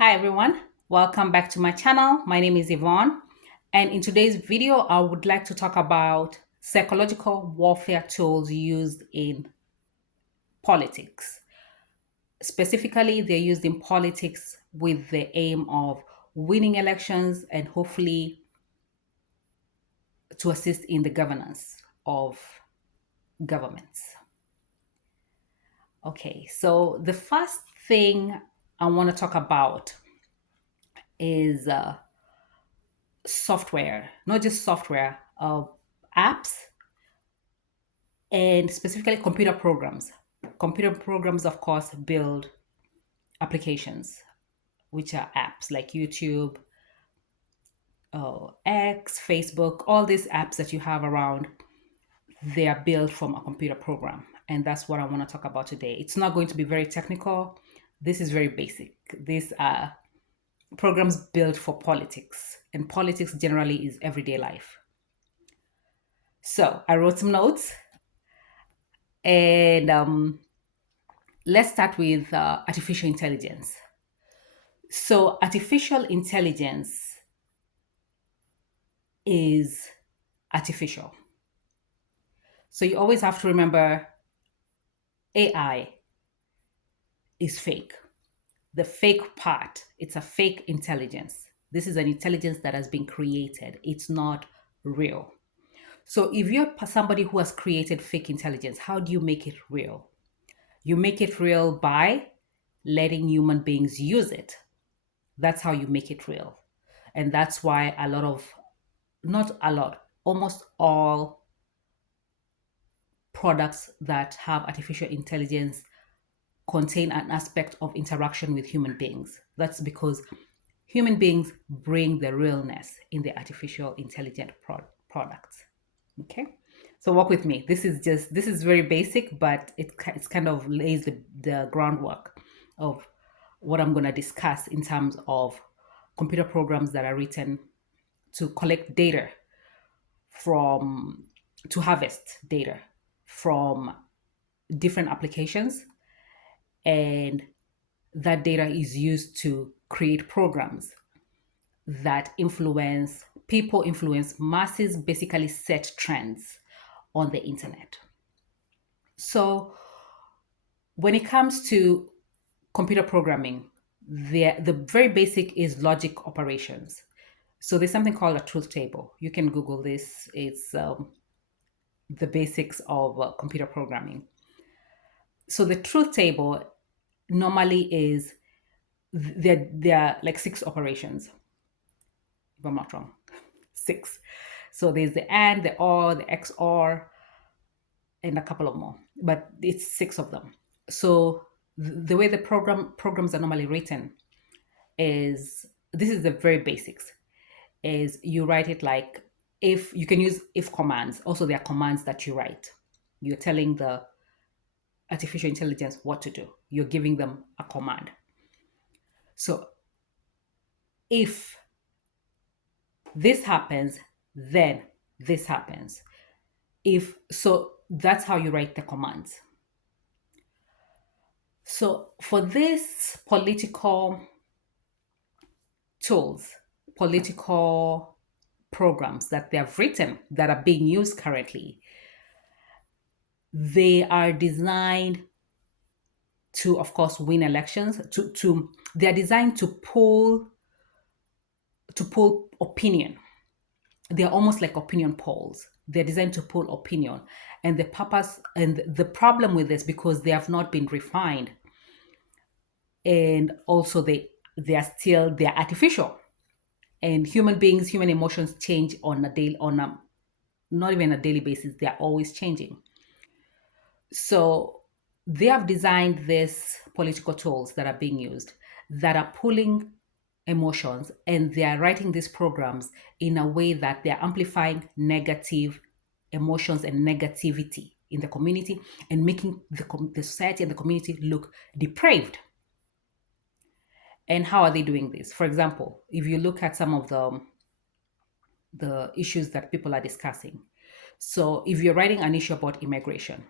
Hi everyone, welcome back to my channel. My name is Yvonne, and in today's video, I would like to talk about psychological warfare tools used in politics. Specifically, they're used in politics with the aim of winning elections and hopefully to assist in the governance of governments. Okay, so the first thing I want to talk about is software, not just software, apps, and specifically computer programs. Computer programs, of course, build applications, which are apps like YouTube, X, Facebook, all these apps that you have around, they are built from a computer program. And that's what I want to talk about today. It's not going to be very technical. This is very basic. These are programs built for politics, and politics generally is everyday life. So I wrote some notes, and let's start with artificial intelligence. So, artificial intelligence is artificial. So, you always have to remember AI is fake. The fake part, it's a fake intelligence. This is an intelligence that has been created, it's not real. So, if you're somebody who has created fake intelligence, how do you make it real? You make it real by letting human beings use it. That's how you make it real. And that's why not a lot, almost all products that have artificial intelligence contain an aspect of interaction with human beings. That's because human beings bring the realness in the artificial intelligent products. Okay, so walk with me. This is very basic, but it's kind of lays the groundwork of what I'm going to discuss in terms of computer programs that are written to collect data from to harvest data from different applications, and that data is used to create programs that influence masses, basically set trends on the internet. So when it comes to computer programming, the very basic is logic operations. So there's something called a truth table. You can Google this. It's the basics of computer programming. So the truth table normally is there are like six operations, if I'm not wrong. Six. So there's the AND, the OR, the XOR, and a couple of more, but it's six of them. So the way the programs are normally written is this is the very basics. Is you write it like if you can use if commands. Also, there are commands that you write. You're telling the artificial intelligence what to do. You're giving them a command. So if this happens, then this happens. If so, that's how you write the commands. So for this tools, political programs that they have written that are being used currently, they are designed to, of course, win elections. They are designed to pull opinion. They are almost like opinion polls. They're designed to pull opinion. And the purpose and the problem with this, because they have not been refined, and also they're artificial. And human emotions change on a daily on a not even a daily basis. They're always changing. So they have designed these political tools that are being used that are pulling emotions, and they are writing these programs in a way that they are amplifying negative emotions and negativity in the community and making the society and the community look depraved. And how are they doing this? For example, if you look at some of the issues that people are discussing. So if you're writing an issue about immigration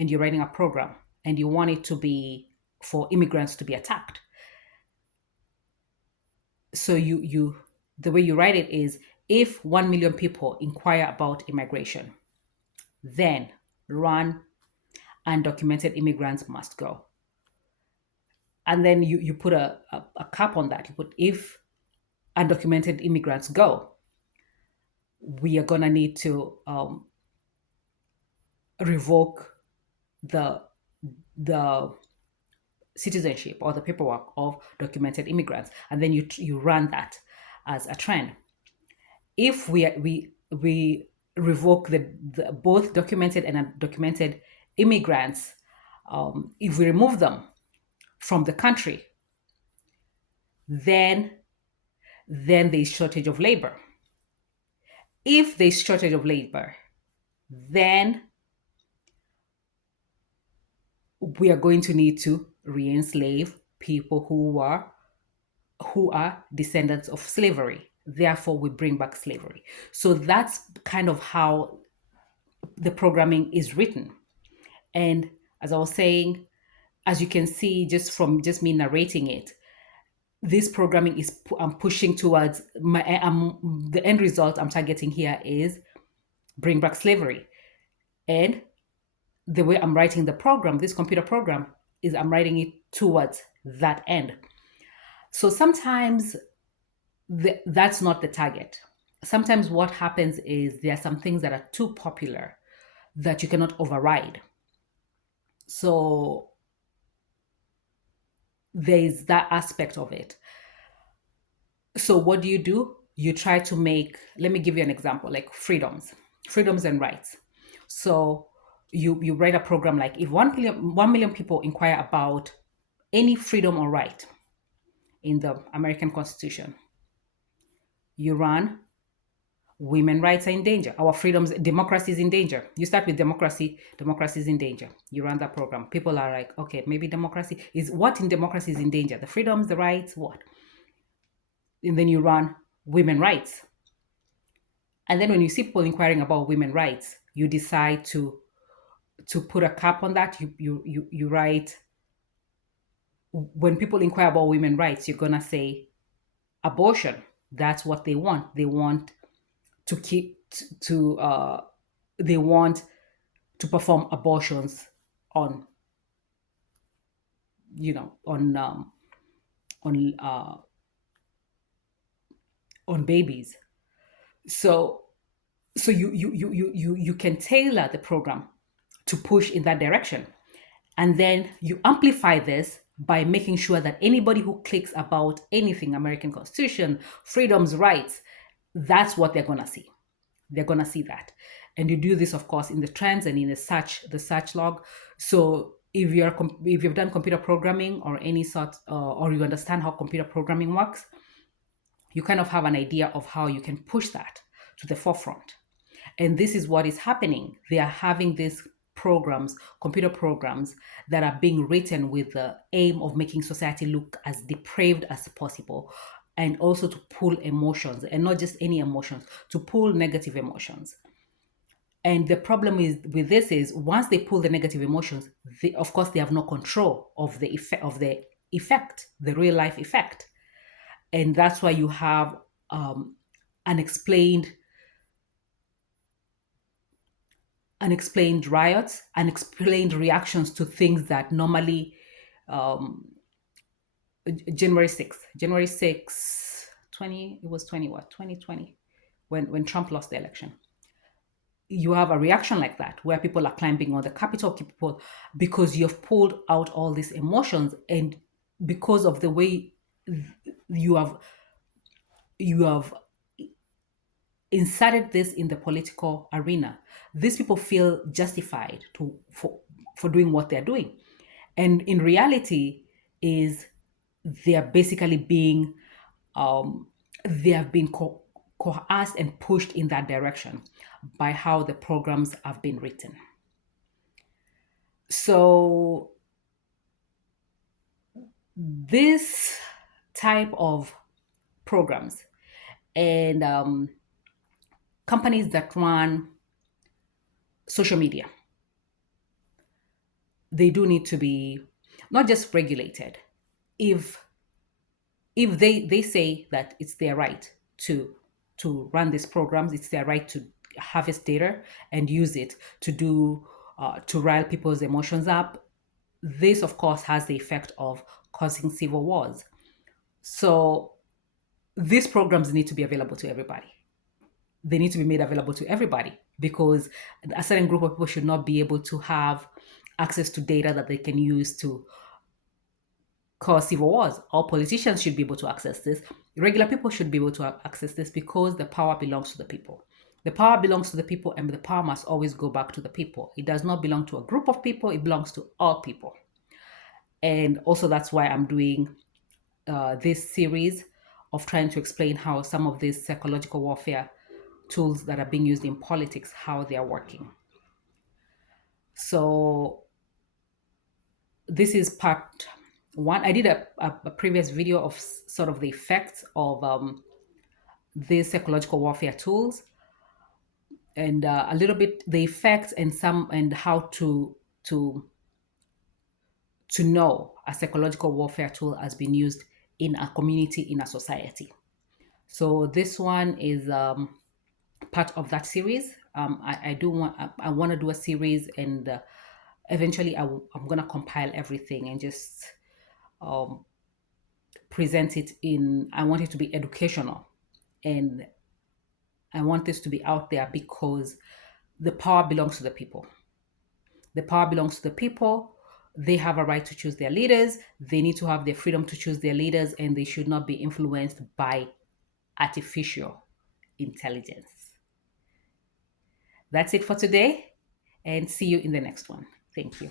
and you're writing a program and you want it to be for immigrants to be attacked, So the way you write it is, if 1 million people inquire about immigration, then run undocumented immigrants must go. And then you put a cap on that. You put, if undocumented immigrants go, we are gonna need to revoke the the citizenship or the paperwork of documented immigrants, and then you run that as a trend. If we revoke the both documented and undocumented immigrants, if we remove them from the country, then there's shortage of labor. If there's shortage of labor, then we are going to need to re-enslave people who are descendants of slavery. Therefore, we bring back slavery. So that's kind of how the programming is written. And as I was saying, as you can see just from just me narrating it, this programming is I'm pushing towards the end result I'm targeting here is bring back slavery. And the way I'm writing the program, this computer program, is I'm writing it towards that end. So sometimes that's not the target. Sometimes what happens is there are some things that are too popular that you cannot override. So there's that aspect of it. So what do? You try to make, let me give you an example, like freedoms and rights. So you write a program like, if 1 million people inquire about any freedom or right in the American Constitution, you run women rights are in danger, our freedoms, democracy is in danger. You start with democracy is in danger. You run that program. People are like, okay, maybe democracy is, what in democracy is in danger? The freedoms, the rights, what? And then you run women rights. And then when you see people inquiring about women rights, you decide to put a cap on that. You write, when people inquire about women rights, you're gonna say abortion. That's what they want. They want to keep to they want to perform abortions on, on on babies. So you can tailor the program to push in that direction, and then you amplify this by making sure that anybody who clicks about anything American Constitution, freedoms, rights, that's what they're gonna see. They're gonna see that. And you do this, of course, in the trends and in the search log. So if you've done computer programming or any sort, or you understand how computer programming works, you kind of have an idea of how you can push that to the forefront. And this is what is happening. They are having these programs, computer programs, that are being written with the aim of making society look as depraved as possible, and also to pull emotions, and not just any emotions, to pull negative emotions. And the problem is with this is, once they pull the negative emotions, of course they have no control of the effect, the real life effect. And that's why you have unexplained riots, unexplained reactions to things that normally, January 6th, 20, it was 20 what, 2020, when Trump lost the election. You have a reaction like that where people are climbing on the Capitol, people, because you've pulled out all these emotions, and because of the way you have inserted this in the political arena, these people feel justified for doing what they're doing. And in reality is, they're basically being they have been coerced and pushed in that direction by how the programs have been written. So this type of programs and companies that run social media, they do need to be not just regulated. If if they say that it's their right to run these programs, it's their right to harvest data and use it to do to rile people's emotions up. This, of course, has the effect of causing civil wars. So these programs need to be available to everybody. They need to be made available to everybody because a certain group of people should not be able to have access to data that they can use to cause civil wars. All politicians should be able to access this. Regular people should be able to access this because the power belongs to the people. The power belongs to the people, and the power must always go back to the people. It does not belong to a group of people, it belongs to all people. And also, that's why I'm doing this series of trying to explain how some of these psychological warfare tools that are being used in politics, how they are working. So this is part one. I did a previous video of sort of the effects of these psychological warfare tools, and a little bit the effects and some and how to know a psychological warfare tool has been used in a community, in a society. So this one is part of that series. I want to do a series, and eventually I'm going to compile everything and just present it in. I want it to be educational, and I want this to be out there because the power belongs to the people. The power belongs to the people. They have a right to choose their leaders. They need to have their freedom to choose their leaders, and they should not be influenced by artificial intelligence. That's it for today, and see you in the next one. Thank you.